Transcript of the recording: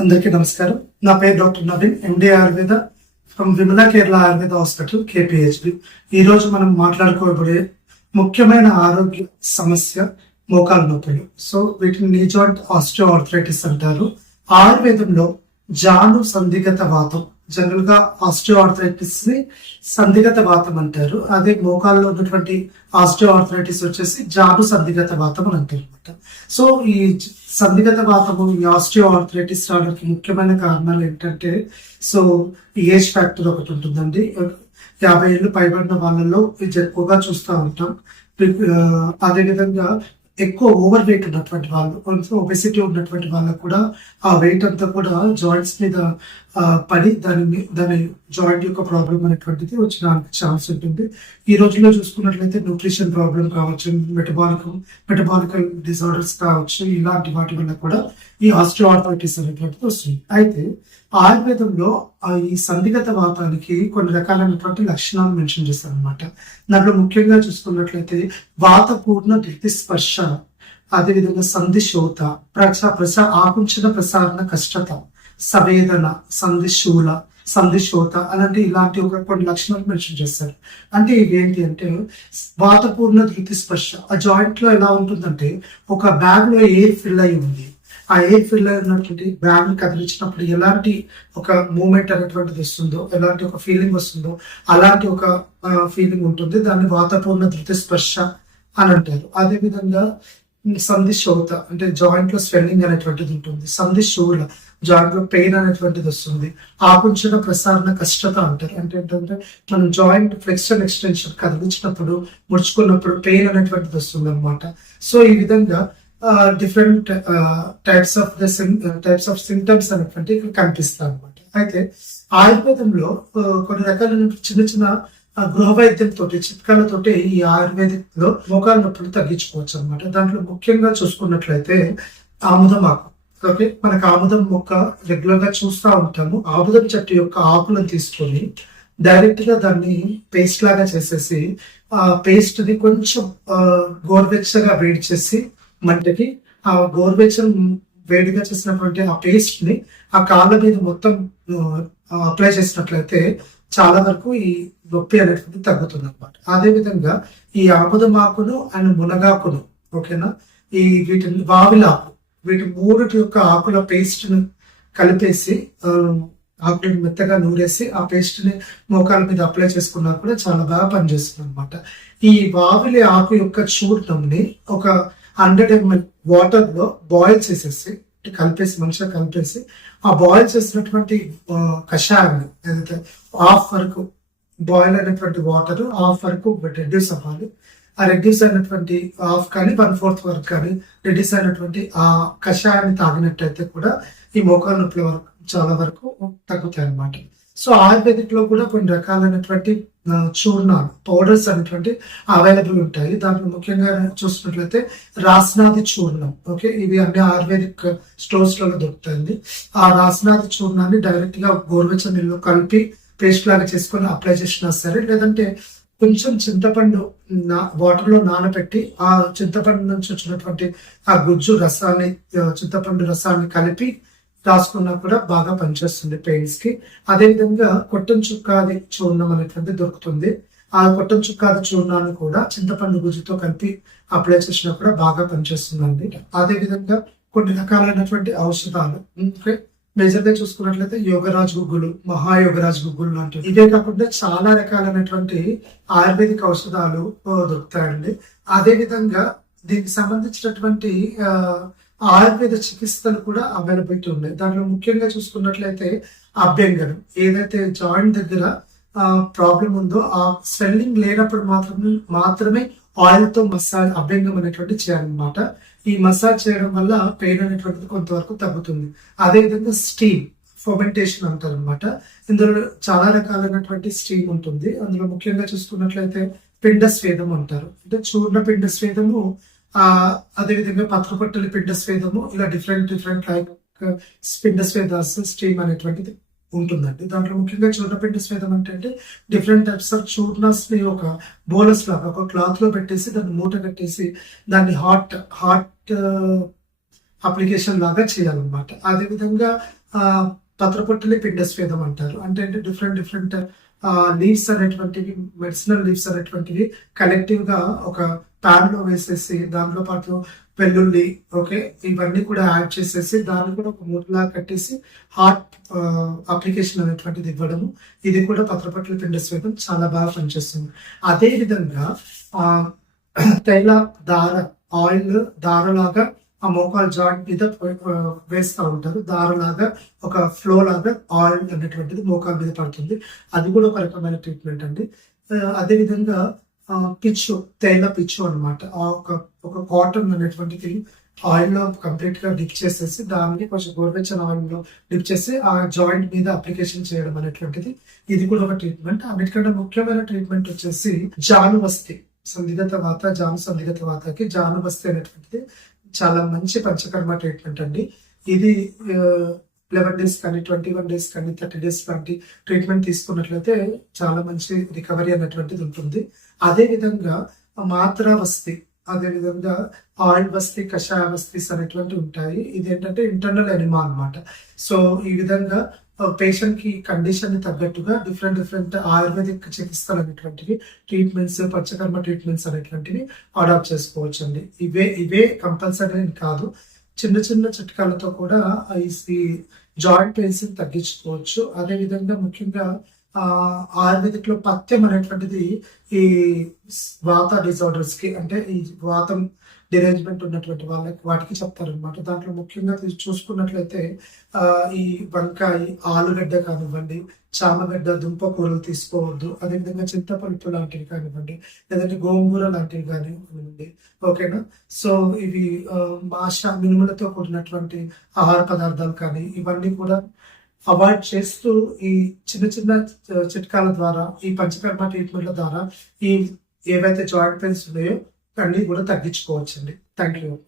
అందరికీ నమస్కారం. నా పేరు doctor Naveen MD Ayurveda from Vimala Kerala Ayurveda hospital KPHB ఈ రోజు మనం మాట్లాడుకోబోయే ముఖ్యమైన ఆరోగ్య సమస్య మోకాల నొప్పులు. సో వీటిని నీ జాయింట్ ఆస్టియో ఆర్థరైటిస్ అంటారు. ఆయుర్వేదంలో జాను సందిగత వాతం జనరల్గా ఆస్టియో ఆర్థరైటిస్ని సంధిగత వాతం అంటారు అదే మోకాల్లో ఉన్నటువంటి ఆస్టియో ఆర్థరైటిస్ వచ్చేసి జాడు సంధిగత వాతం అని అంటారు అనమాట సో ఈ సంధిగత వాతము ఈ ఆస్టియో ఆర్థరైటిస్ రావడానికి ముఖ్యమైన కారణాలు ఏంటంటే సో ఏజ్ ఫ్యాక్టర్ ఒకటి ఉంటుందండి. యాభై ఏళ్ళు పైబడిన వాళ్ళలో ఎక్కువగా చూస్తూ ఉంటాం. అదేవిధంగా ఎక్కువ ఓవర్ వెయిట్ ఉన్నటువంటి వాళ్ళు ఒబెసిటీ ఉన్నటువంటి వాళ్ళకు కూడా ఆ వెయిట్ అంతా కూడా జాయింట్స్ మీద పని పడి దాని దాని జాయింట్ యొక్క ప్రాబ్లం అనేటువంటిది వచ్చడానికి ఛాన్స్ ఉంటుంది. ఈ రోజుల్లో చూసుకున్నట్లయితే న్యూట్రిషన్ ప్రాబ్లం కావచ్చు మెటబాలిక్ మెటబాలికల్ డిజార్డర్స్ కావచ్చు ఇలాంటి వాటి వల్ల కూడా ఈ ఆస్ట్రోఆర్థరైటిస్ అనేటువంటిది వస్తుంది. అయితే ఆయుర్వేదంలో ఆ ఈ సంధిగత వాతానికి కొన్ని రకాలైనటువంటి లక్షణాలు మెన్షన్ చేస్తారు అనమాట దాంట్లో ముఖ్యంగా చూసుకున్నట్లయితే వాతపూర్ణ ధృతి స్పర్శ అదేవిధంగా సంధి శోత ప్రస ప్రస ఆకుంచన ప్రసారణ కష్టత సవేదన సంధి శూల సంధి అలాంటి ఇలాంటి ఒక కొన్ని లక్షణాలు మెన్షన్ చేస్తారు అంటే ఇవేంటి అంటే వాతపూర్ణ ధృతి స్పర్శ. ఆ జాయింట్లో ఎలా ఉంటుందంటే ఒక బ్యాగ్లో ఎయిర్ ఫిల్ అయి ఉంది. ఆ ఎయిర్ ఫిల్ అయినటువంటి బ్యాగ్ కదిలించినప్పుడు ఎలాంటి ఒక మూమెంట్ అనేటువంటిది వస్తుందో ఎలాంటి ఒక ఫీలింగ్ వస్తుందో అలాంటి ఒక ఫీలింగ్ ఉంటుంది. దాన్ని వాతపూర్ణ ధృతి స్పర్శ అని అంటారు. అదేవిధంగా సంధి శోత అంటే జాయింట్లో స్వెల్లింగ్ అనేటువంటిది ఉంటుంది. సంధి శూల జాయింట్లో పెయిన్ అనేటువంటిది వస్తుంది. ఆకుంచన ప్రసారణ కష్టత అంటారు. అంటే ఏంటంటే మనం జాయింట్ ఫ్లెక్షన్ ఎక్స్టెన్షన్ కదిలించినప్పుడు ముడుచుకున్నప్పుడు పెయిన్ అనేటువంటిది వస్తుంది అనమాట సో ఈ విధంగా different types of the types of symptoms అనేటువంటి ఇక్కడ కనిపిస్తాయి అనమాట అయితే ఆయుర్వేదంలో కొన్ని రకాలైన చిన్న చిన్న గృహ వైద్యంతో చిట్కాలతోటి ఈ ఆయుర్వేదిక్లో మోకాల నొప్పులు తగ్గించుకోవచ్చు అనమాట దాంట్లో ముఖ్యంగా చూసుకున్నట్లయితే ఆముదం ఆకు ఓకే మనకు ఆముదం మొక్క రెగ్యులర్గా చూస్తూ ఉంటాము. ఆముదం చెట్టు యొక్క ఆకులను తీసుకొని డైరెక్ట్గా దాన్ని పేస్ట్ లాగా చేసేసి ఆ పేస్ట్ని కొంచెం గోరువెచ్చగా వేడి చేసి మంటకి ఆ గోరువెచ్చని వేడిగా చేసినటువంటి ఆ పేస్ట్ని ఆ కాళ్ళ మీద మొత్తం అప్లై చేసినట్లయితే చాలా వరకు ఈ నొప్పి అనేటువంటి తగ్గుతుంది అనమాట అదేవిధంగా ఈ ఆముదమాకును అండ్ మునగాకును ఓకేనా? ఈ వీటిని వావిలాకు వీటి మూడు యొక్క ఆకుల పేస్ట్ను కలిపేసి ఆకులను మెత్తగా నూరేసి ఆ పేస్ట్ని మోకాల మీద అప్లై చేసుకున్నా కూడా చాలా బాగా పనిచేస్తుంది అనమాట ఈ వావిలి ఆకు యొక్క చూర్ణంని ఒక హండ్రెడ్ ఎంఎల్ వాటర్లో బాయిల్ చేసేసి కలిపేసి మంచిగా కలిపేసి ఆ బాయిల్ చేసినటువంటి కషాయాన్ని ఏదైతే హాఫ్ వరకు బాయిల్ అయినటువంటి వాటర్ హాఫ్ వరకు రెడ్యూస్ అవ్వాలి. ఆ రెడ్యూస్ అయినటువంటి హాఫ్ కానీ వన్ ఫోర్త్ వరకు కానీ రెడ్యూస్ అయినటువంటి ఆ కషాయాన్ని తాగినట్టయితే కూడా ఈ మోకాల నొప్పుల వరకు చాలా వరకు తగ్గుతాయి అన్నమాట. సో ఆయుర్వేదిక్లో కూడా కొన్ని రకాలైనటువంటి చూర్ణాలు పౌడర్స్ అనేటువంటి అవైలబుల్ ఉంటాయి. దాంట్లో ముఖ్యంగా చూసినట్లయితే రాసనాది చూర్ణం ఓకే? ఇవి అన్ని ఆయుర్వేదిక్ స్టోర్స్లలో దొరుకుతాయి ఆ రాసనాది చూర్ణాన్ని డైరెక్ట్గా గోరువెచ్చ నీళ్ళు కలిపి పేస్ట్ లాగా చేసుకొని అప్లై చేసినా సరే లేదంటే కొంచెం చింతపండు నా వాటర్లో నానబెట్టి ఆ చింతపండు నుంచి వచ్చినటువంటి ఆ గుజ్జు రసాన్ని చింతపండు రసాన్ని కలిపి రాసుకున్నా కూడా బాగా పనిచేస్తుంది పెయిన్స్కి. అదేవిధంగా కొట్టం చుక్కాది చూర్ణం అనేటువంటి దొరుకుతుంది. ఆ కొట్టం చుక్కాది చూర్ణాన్ని కూడా చింతపండు గుజ్జుతో కలిపి అప్లై చేసినా కూడా బాగా పనిచేస్తుందండి. అదేవిధంగా కొన్ని రకాలైనటువంటి ఔషధాలు. మేజర్గా చూసుకున్నట్లయితే యోగరాజ్ గుగ్గులు మహాయోగరాజ్ గుగ్గులు లాంటివి. ఇవే కాకుండా చాలా రకాలైనటువంటి ఆయుర్వేదిక్ ఔషధాలు దొరుకుతాయండి. అదే విధంగా దీనికి సంబంధించినటువంటి ఆయుర్వేద చికిత్సలు కూడా అవైలబిలిటీ ఉన్నాయి దాంట్లో ముఖ్యంగా చూసుకున్నట్లయితే అభ్యంగనం. ఏదైతే జాయింట్ దగ్గర ప్రాబ్లం ఉందో ఆ స్వెల్లింగ్ లేనప్పుడు మాత్రమే మాత్రమే ఆయిల్తో మసాజ్ అభ్యంగం అనేటువంటి చేయాలన్నమాట. ఈ మసాజ్ చేయడం వల్ల పెయిన్ అనేటువంటిది కొంతవరకు తగ్గుతుంది. అదే విధంగా స్టీమ్ ఫర్మెంటేషన్ అంటారు అనమాట ఇందులో చాలా రకాలైనటువంటి స్టీమ్ ఉంటుంది. అందులో ముఖ్యంగా చూసుకున్నట్లయితే పిండ స్వేదం అంటారు. అంటే చూర్ణ పిండ స్వేదము ఆ అదే విధంగా పిండ స్వేదము ఇలా డిఫరెంట్ డిఫరెంట్ లైక్ పిండ స్వేదాస్ స్టీమ్ అనేటువంటిది ఉంటుందండి. దాంట్లో ముఖ్యంగా చూర్ణపిండి స్వేదం అంటే డిఫరెంట్ టైప్స్ ఆఫ్ చూర్ణస్ని ఒక బోలస్ లాగా ఒక క్లాత్లో పెట్టేసి దాన్ని మూట కట్టేసి దాన్ని హాట్ హాట్ అప్లికేషన్ లాగా చేయాలన్నమాట. అదేవిధంగా విధంగా పిండ స్వేదం అంటారు. అంటే అంటే డిఫరెంట్ డిఫరెంట్ లీవ్స్ అనేటువంటివి మెడిసినల్ లీవ్స్ అనేటువంటివి కలెక్టివ్గా ఒక ప్యాన్లో వేసేసి దాంట్లో పాటు వెల్లుల్లి ఓకే? ఇవన్నీ కూడా యాడ్ చేసేసి దాన్ని కూడా ఒక మూటలా కట్టేసి హార్ట్ అప్లికేషన్ అనేటువంటిది ఇవ్వడము. ఇది కూడా పత్రపట్ల పిండి స్వేదం చాలా బాగా పనిచేస్తుంది. అదేవిధంగా ఆ తైల దార ఆయిల్ దారలాగా ఆ మోకాల్ జాయింట్ మీద వేస్తూ ఉంటారు. దారలాగా ఒక ఫ్లో లాగా ఆయిల్ అనేటువంటిది మోకాల్ మీద పడుతుంది. అది కూడా ఒక రకమైన ట్రీట్మెంట్ అండి. అదేవిధంగా పిచ్చు తైల పిచ్చు అనమాట ఒక ఒక కాటన్ అనేటువంటిది ఆయిల్లో కంప్లీట్గా డిప్ చేసేసి దాన్ని కొంచెం గోరువెచ్చని ఆయిల్లో డిప్ చేసి ఆ జాయింట్ మీద అప్లికేషన్ చేయడం అనేటువంటిది. ఇది కూడా ఒక ట్రీట్మెంట్. అన్నిటికంటే ముఖ్యమైన ట్రీట్మెంట్ వచ్చేసి జాను వస్తే సందిగత వాత జాను సందిగత వాతకి జాను వస్తే అనేటువంటిది చాలా మంచి పంచకర్మ ట్రీట్మెంట్ అండి. ఇది లెవెన్ డేస్ కానీ ట్వంటీ వన్ డేస్ కానీ థర్టీ డేస్ లాంటి ట్రీట్మెంట్ తీసుకున్నట్లయితే చాలా మంచి రికవరీ అన్నటువంటిది ఉంటుంది. అదే విధంగా మాత్ర వస్తి అదేవిధంగా ఆయిల్ బస్తీ కషాయ బస్తీస్ అనేటువంటి ఉంటాయి. ఇది ఏంటంటే ఇంటర్నల్ ఎనిమా అన్నమాట. సో ఈ విధంగా పేషెంట్కి కండిషన్ని తగ్గట్టుగా డిఫరెంట్ డిఫరెంట్ ఆయుర్వేదిక్ చికిత్సలు అనేటువంటివి ట్రీట్మెంట్స్ పంచకర్మ ట్రీట్మెంట్స్ అనేటువంటివి అడాప్ట్ చేసుకోవచ్చండి. ఇవే ఇవే కంపల్సరీ అని కాదు. చిన్న చిన్న చిట్కాలతో కూడా ఈ జాయింట్ పెయిన్స్ని తగ్గించుకోవచ్చు. అదే విధంగా ముఖ్యంగా ఆ ఆయుర్వేదిక్లో పథ్యం అనేటువంటిది ఈ వాత డిజార్డర్స్కి అంటే ఈ వాతం డిరేంజ్మెంట్ ఉన్నటువంటి వాళ్ళకి వాటికి చెప్తారనమాట దాంట్లో ముఖ్యంగా చూసుకున్నట్లయితే ఈ వంకాయ ఆలుగడ్డ కానివ్వండి చామగడ్డ దుంప కూరలు తీసుకోవద్దు. అదేవిధంగా చింతపలుపు లాంటివి కానివ్వండి లేదంటే గోంగూర లాంటివి కానివ్వండి. ఓకేనా? సో ఇవి మాష మినుములతో కూడినటువంటి ఆహార పదార్థాలు కానీ ఇవన్నీ కూడా అవాయిడ్ చేస్తూ ఈ చిన్న చిన్న చిట్కాల ద్వారా ఈ పంచకర్మ ట్రీట్మెంట్ల ద్వారా ఈ ఏవైతే జాయింట్ పెయిన్స్ ఉన్నాయో అన్ని కూడా తగ్గించుకోవచ్చండి. Thank you